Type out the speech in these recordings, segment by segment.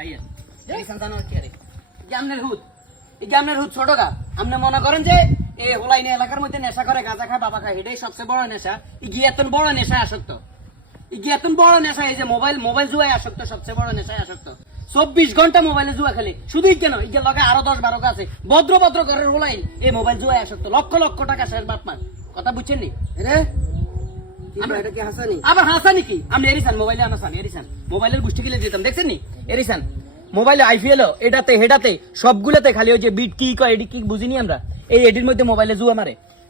আইয়া এই সন্তান কি আরে জামনের হুদ ছোটকা আপনি মনে করেন যে এই হোলাইনে এলাকার মধ্যে নেশা করে গাঁজা খায় বাবা খায় এটাই সবচেয়ে বড় নেশা ইগিয়ে এত বড় নেশা আসক্ত ইগিয়ে এত বড় নেশা এই যে মোবাইল জুয়ায় আসক্ত সবচেয়ে বড় নেশায় আসক্ত 24 ঘন্টা মোবাইলে জুয়া খেলে শুধুই কেন ইগে লগে আরো 10-12 টা আছে ভদ্র ঘরের হোলাই এই মোবাইল জুয়ায় আসক্ত লক্ষ লক্ষ টাকা শেষ বাপ মার কথা বুঝছেন নি রে এটা কি হাসানি আবার হাসানি কি আপনি এরিসান মোবাইলে আনাসান এরিসান মোবাইলের গুষ্টি গিলে দিতাম দেখছেন নি এরিসান মোবাইলে আইপিএল এটাতে হেডাতে সবগুলোতে খালি ওই যে বিট কি কয় এডি কি বুঝিনি আমরা এই এডির মধ্যে মোবাইলে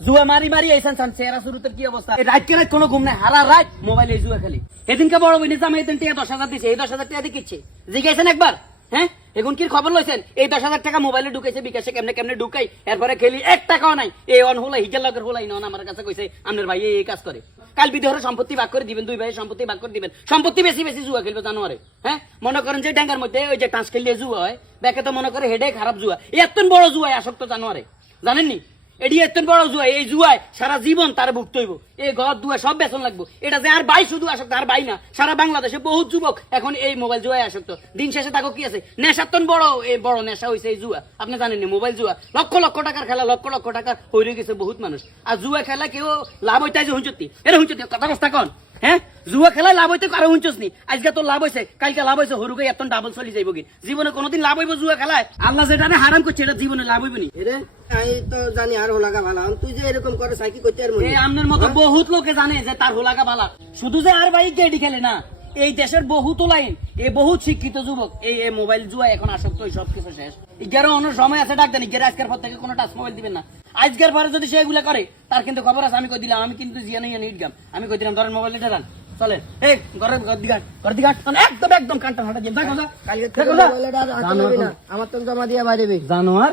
জুয়া মারি আইসান সান চেহারা শুরুতে কি অবস্থা রাত কে রাত কোনো ঘুম নাই হারা রাত মোবাইলে জুয়া খালি এদিনকে বড় বইনে জামাই এদিন টাকা 10,000 দিছে এই 10,000 টাকা দিচ্ছে জিজ্ঞাসেন একবার হ্যাঁ এখন কি খবর লইছেন এই 10,000 টাকা মোবাইলে ঢুকাইছে বিকাশে কেমনে ঢুকাই এরপরে খেলি 1 টাকাও নাই এই অন হোলা হিজের লগের হোলাই নন আমার কাছে কইছে আপনার ভাই এই কাজ করে কাল বিদেহরে সম্পত্তি ভাগ করে দিবেন দুই ভাই সম্পত্তি ভাগ করে দিবেন সম্পত্তি বেশি জুয়া খেলবে জানোয়ারে হ্যাঁ মনে করেন যে ড্যাঙ্গার মধ্যে ওই যে টাঁস খেললে জুয়া হয় ব্যাকে তো মনে করে হেডে খারাপ জুয়া এত বড় জুয়ায় আসক্ত জানোয়ারে জানেননি এটি এত বড় জুয়া এই জুয়ায় সারা জীবন তার ভুগতে হইব এই ঘর দুয়া সব বেতন লাগবো এটা যে আর ভাই শুধু আসক্ত আর ভাই না সারা বাংলাদেশে বহুত যুবক এখন এই মোবাইল জুয়ায় আসক্ত দিন শেষে তাকে কি আছে নেশার তন বড় এই বড় নেশা হয়েছে এই জুয়া আপনি জানেননি মোবাইল জুয়া লক্ষ লক্ষ টাকার খেলা লক্ষ লক্ষ টাকা হয়ে গেছে বহুত মানুষ আর জুয়া খেলা কেউ লাভ হইতে যে হুঁচতি এরা হুঁচতি কথা বস্তা কন হ্যাঁ জুয়া খেলায় লাভ হইতে কারো হুঁচস নি আজকে তো লাভ হয়েছে কালকে লাভ হয়েছে হরুকে এত ডাবল চলি যাইব কি জীবনে কোনোদিন লাভ হইব জুয়া খেলায় আল্লাহ যেটা হারাম করছে এটা জীবনে লাভ হইব নি আমি তো জানি আর হোলাগা ভালো তুই যে এরকম করে সাইকি করতে আর এই আমনের মতো বহুত লোকে জানে যে তার হোলাগা ভালো শুধু যে আর ভাই গেডি খেলে না এই দেশের বহুত লাইন এই বহুত শিক্ষিত যুবক এই মোবাইল জুয়া এখন আসক্ত সব কিছু শেষ ইগারো অন্য সময় আছে ডাক দেন ইগারে আজকের পর থেকে কোনো টাচ মোবাইল দিবেন না আজকের পরে যদি সে এগুলা করে তার কিন্তু খবর আছে আমি কই দিলাম আমি কিন্তু জিয়ানি ইটগাম আমি কই দিলাম ধরেন মোবাইল এটা দেন চলেন এই ঘরের ঘর দিঘাট একদম কানটা হাঁটা দিয়ে দেখো কালকে আমার তো জমা দিয়ে বাইরে জানোয়ার